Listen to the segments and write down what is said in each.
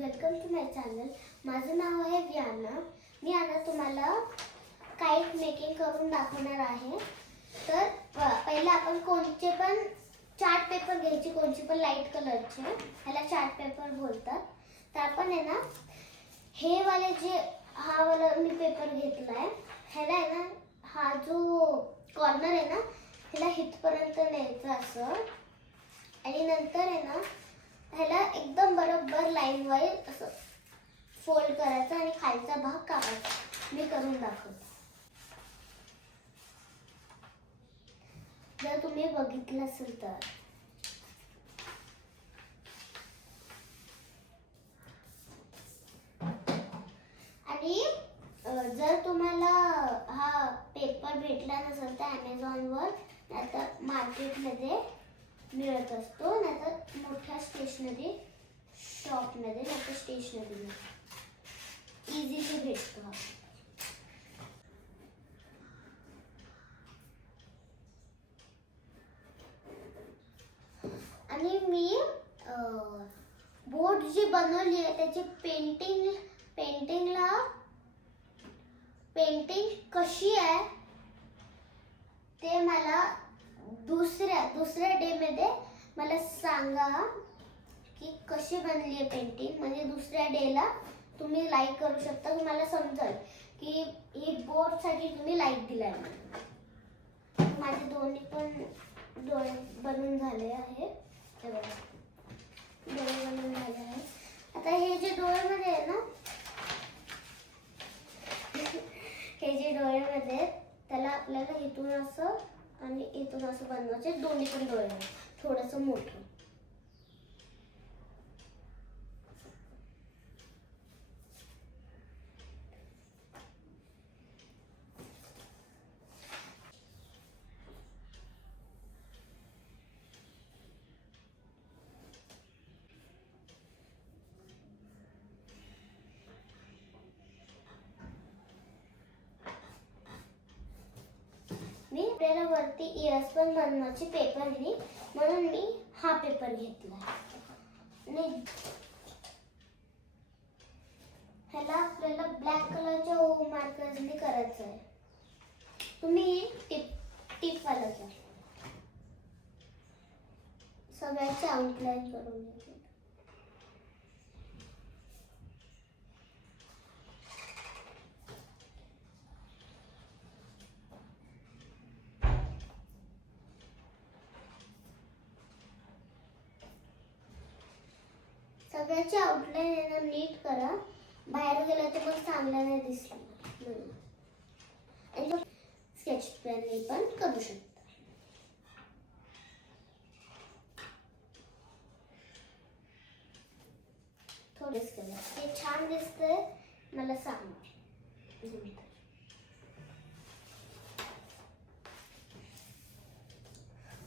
Welcome to my channel. माझं नाव आहे Vienna. मी आता तुम्हाला काइट मेकिंग करून दाखवणार आहे. तर पहिले आपण कोणते पण चार्ट पेपर घ्यायचे, कोणते पण लाईट कलरचे, ह्याला चार्ट पेपर बोलतात. तर आपण आहे ना हे वाले जे हा वाला मी पेपर घेतलाय, ह्याला आहे ना हा जो कॉर्नर आहे ना ह्याला हितपर्यंत न्यायचं असं, आणि नंतर आहे ना ह्याला एकदम बरोबर लाईन वाईज असं फोल्ड करायचं आणि खालचा भाग कापायचा. मी करून दाखवते. जर तुम्ही बघितलं असेल तर आणि जर तुम्हाला हा पेपर भेटला नसेल तर ॲमेझॉनवर नाहीतर मार्केटमध्ये मिळत असतो, नाहीतर मोठ्या स्टेशनरी शॉपमध्ये नाहीतर स्टेशनरीमध्ये इझिली भेटतो. आणि मी बोर्ड जी बनवली आहे त्याची पेंटिंग कशी आहे ते मला दुसऱ्या डे मध्ये मला सांगा की कशी बनली आहे पेंटिंग. म्हणजे दुसऱ्या डेला तुम्ही लाईक करू शकता, तुम्हाला समजेल की ही बोर्डसाठी तुम्ही लाईक दिलाय. माझे दोन्ही पण डोळे बनून झाले आहे. डोळे बनून झाले आहे. आता हे जे डोळ्यामध्ये आहे ना, हे जे डोळ्यामध्ये त्याला आपल्याला इथून असं आणि इथून असं बनवायचे. दोन्ही पण डोळे थोडंसं मोठं. मी आपल्याला वरती इयर्स पण बनवायचे पेपर घ्या, म्हणून मी हा पेपर घेतला. आणि ह्याला आपल्याला ब्लॅक कलरच्या मार्कर्सनी करायचं आहे. तुम्ही टिप वाला घ्या. सगळ्याचे आउटलाईन करून घ्या. सगळ्याची आउटलाईन आहे ना नीट करा. बाहेर गेला तर मग चांगला नाही दिसलं. आणि स्केच पेनने पण करू शकता. थोडेच करा. ते छान दिसतंय मला सांग.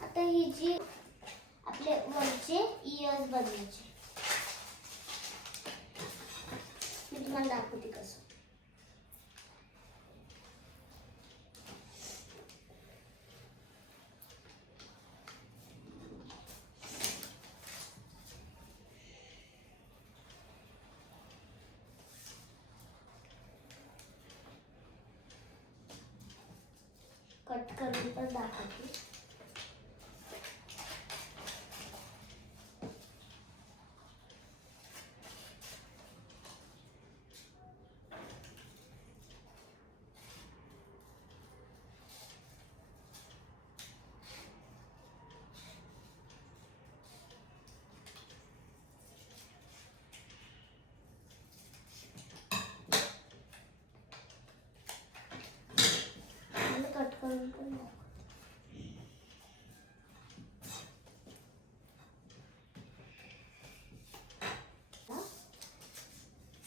आता ही जी आपले वरचे इयर्स बनवायचे, मी तुम्हाला दाखवते कसं. कट करून पण दाखवते. कट करून पण दाखवते.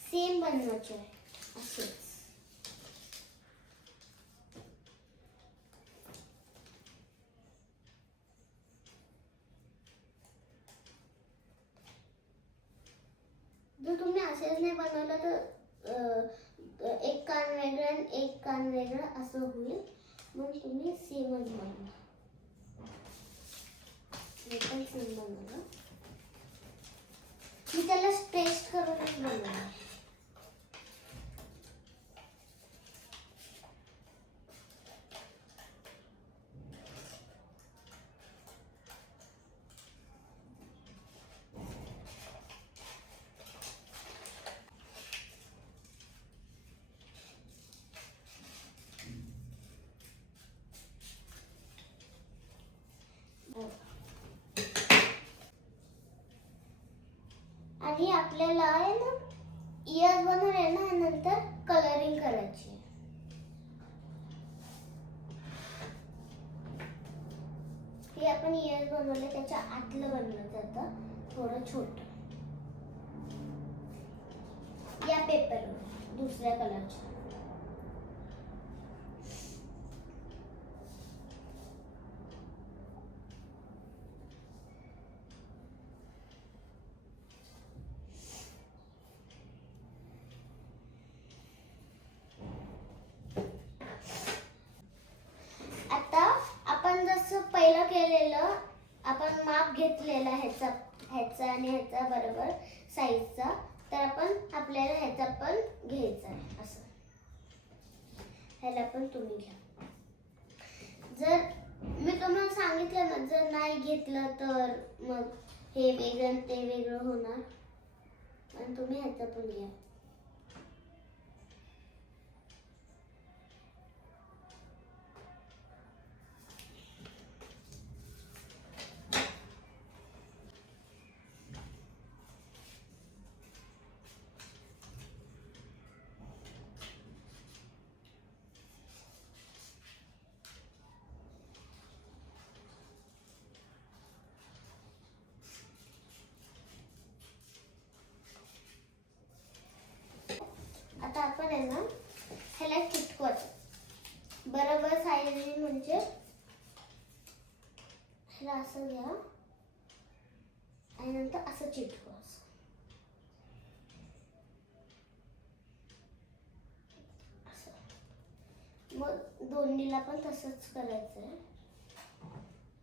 सेम बनवायचे आहे असेच. जर तुम्ही असेच नाही बनवलं तर एक कान वेगळं आणि एक कान वेगळं असं होईल. मग तुम्ही सेमच बनवा. मी पण सेम बनवलं. मी त्याला स्ट्रेच करून बनवलं आहे. आणि आपल्याला आहे ना इयर्स बनवून आहे ना नंतर कलरिंग करायची. हे आपण इयर्स बनवले त्याच्या आतलं बनवलं जातं थोडं छोटं या पेपरवर दुसऱ्या कलरच्या. आता आपण जसं पहिलं केलेलं आपण माप घेतलेला ह्याचा आणि ह्याचा बरोबर साईजचा, तर आपण आपल्याला ह्याचा पण घ्यायचा आहे असं. ह्याला पण तुम्ही घ्या. जर मी तुम्हाला सांगितलं ना जर नाही घेतलं तर मग हे वेगळं आणि ते वेगळं होणार. आणि तुम्ही ह्याचा पण घ्या. आता आपण आहे ना ह्याला चिटकवायचं बरोबर साईजने, म्हणजे ह्याला असं घ्या आणि नंतर असं चिटकवायचं. असं मग दोन्हीला पण तसंच करायचं आहे.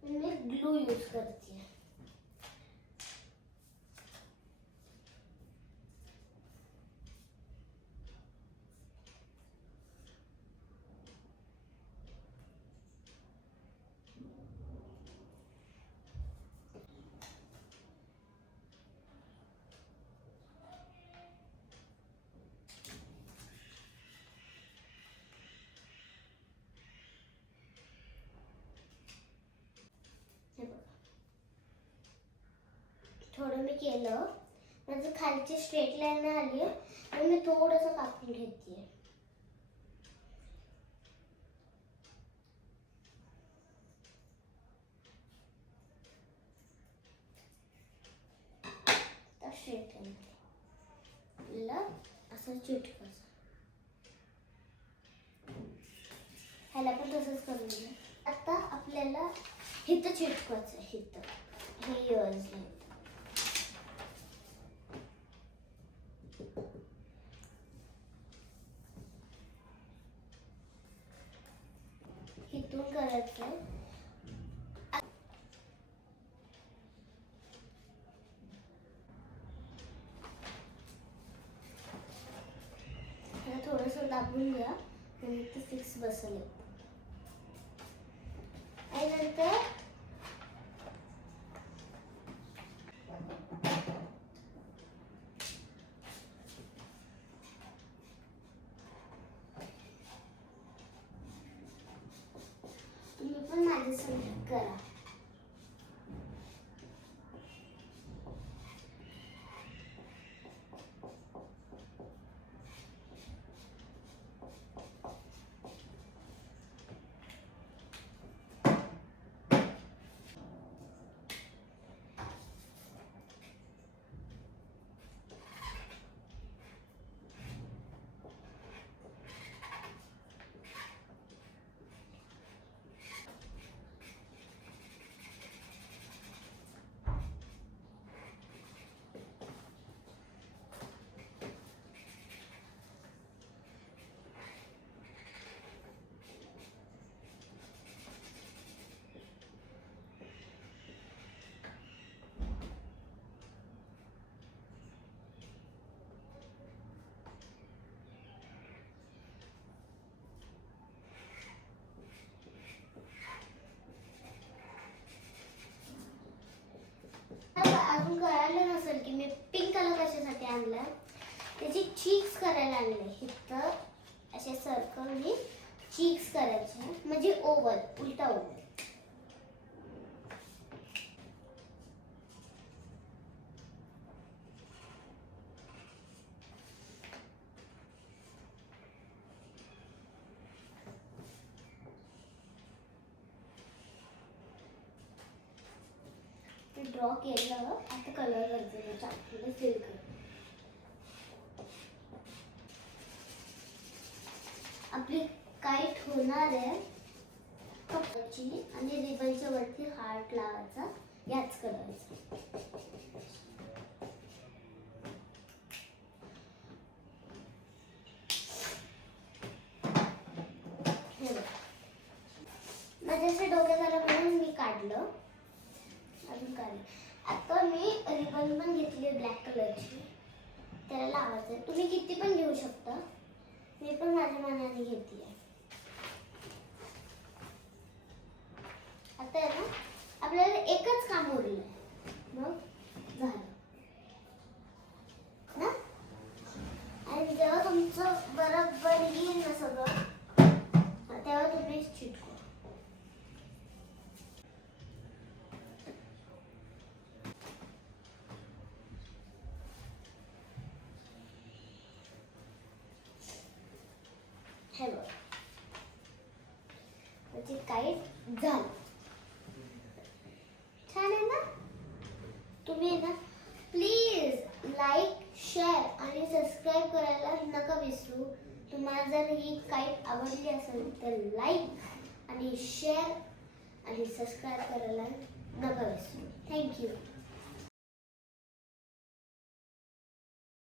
मी ग्लू यूज करते. थोडं मी केलं, माझं खालची स्ट्रेट लाईन आली आणि मी थोडंसं कापून घेते. स्ट्रेट लाईन असं चिटकायचं. ह्याला पण तसंच करून घ्या. आता आपल्याला हिथं चिटकवायचं. हिथं हे इयर्स हिथून करायचं. थोडंसं दाबून घ्या म्हणजे ते फिक्स बसेल. आणि नंतर तुम्ही पण माझ्यासोबत करा. करायला आणले इथं असे सर्कलनी चीक्स करायचे म्हणजे ओव्हल उलटा ओव्हल. ड्रॉ केलं आता कलर करायचं चाकूने फिल कर. आपली काईट होणार आहे कपची आणि रिबनच्या वरती हार्ट लावायचा याच कलरचा. माझ्याशी डोक्यात आलं म्हणून मी काढलं. अजून काढलं. आता मी रिबन पण घेतली ब्लॅक कलरची, त्याला लावायचं. तुम्ही किती पण घेऊ शकता, मी पण माझ्या मनाने घेतली. आता आहे ना आपल्याला एकच काम उरलंय, मग झालं ना. आणि जेव्हा तुमचं बरोबर येईल ना सगळं तेव्हा तुम्ही चिटकवा. हे बघ म्हणजे काईट झालं. छान आहे ना. तुम्ही ना प्लीज लाईक शेअर आणि सबस्क्राईब करायला नका विसरू. तुम्हाला जर ही काईट आवडली असेल तर लाईक आणि शेअर आणि सबस्क्राईब करायला नका विसरू. थँक्यू.